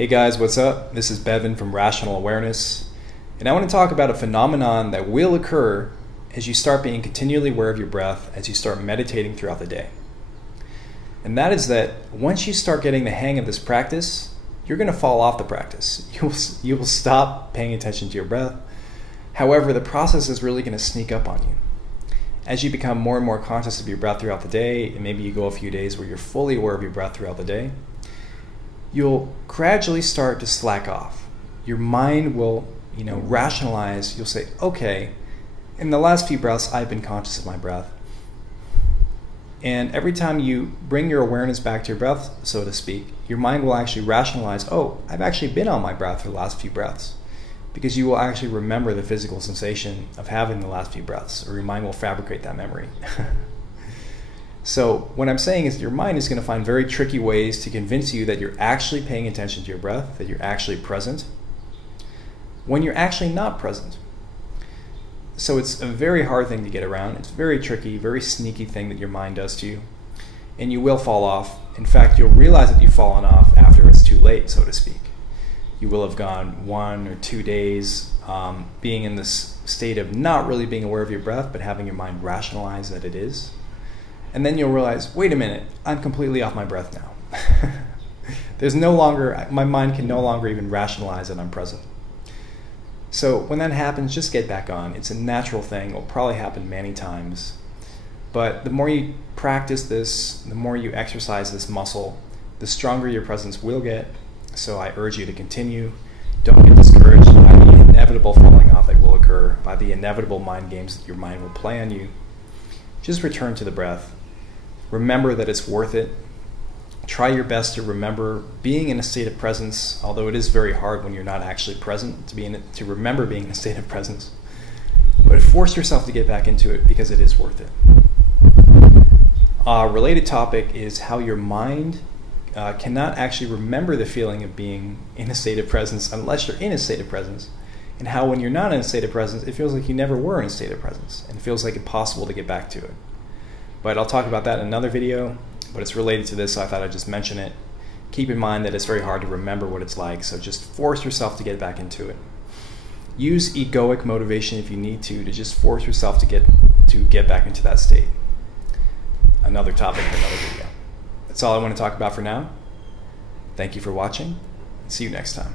Hey guys, what's up? This is Bevan from Rational Awareness, and I want to talk about a phenomenon that will occur as you start being continually aware of your breath as you start meditating throughout the day. And that is that once you start getting the hang of this practice, you're going to fall off the practice. You will stop paying attention to your breath. However, the process is really going to sneak up on you. As you become more and more conscious of your breath throughout the day, and maybe you go a few days where you're fully aware of your breath throughout the day, you'll gradually start to slack off. Your mind will, rationalize. You'll say, okay, in the last few breaths, I've been conscious of my breath. And every time you bring your awareness back to your breath, so to speak, your mind will actually rationalize, oh, I've actually been on my breath for the last few breaths. Because you will actually remember the physical sensation of having the last few breaths, or your mind will fabricate that memory. So what I'm saying is your mind is going to find very tricky ways to convince you that you're actually paying attention to your breath, that you're actually present, when you're actually not present. So it's a very hard thing to get around. It's very tricky, very sneaky thing that your mind does to you. And you will fall off. In fact, you'll realize that you've fallen off after it's too late, so to speak. You will have gone 1 or 2 days being in this state of not really being aware of your breath, but having your mind rationalize that it is. And then you'll realize, wait a minute, I'm completely off my breath now. My mind can no longer even rationalize that I'm present. So when that happens, just get back on. It's a natural thing. It will probably happen many times. But the more you practice this, the more you exercise this muscle, the stronger your presence will get. So I urge you to continue. Don't get discouraged by the inevitable falling off that will occur, by the inevitable mind games that your mind will play on you. Just return to the breath. Remember that it's worth it. Try your best to remember being in a state of presence, although it is very hard when you're not actually present to remember being in a state of presence. But force yourself to get back into it because it is worth it. A related topic is how your mind cannot actually remember the feeling of being in a state of presence unless you're in a state of presence, and how when you're not in a state of presence, it feels like you never were in a state of presence, and it feels like impossible to get back to it. But I'll talk about that in another video, but it's related to this, so I thought I'd just mention it. Keep in mind that it's very hard to remember what it's like, so just force yourself to get back into it. Use egoic motivation if you need to just force yourself to get back into that state. Another topic in another video. That's all I want to talk about for now. Thank you for watching. See you next time.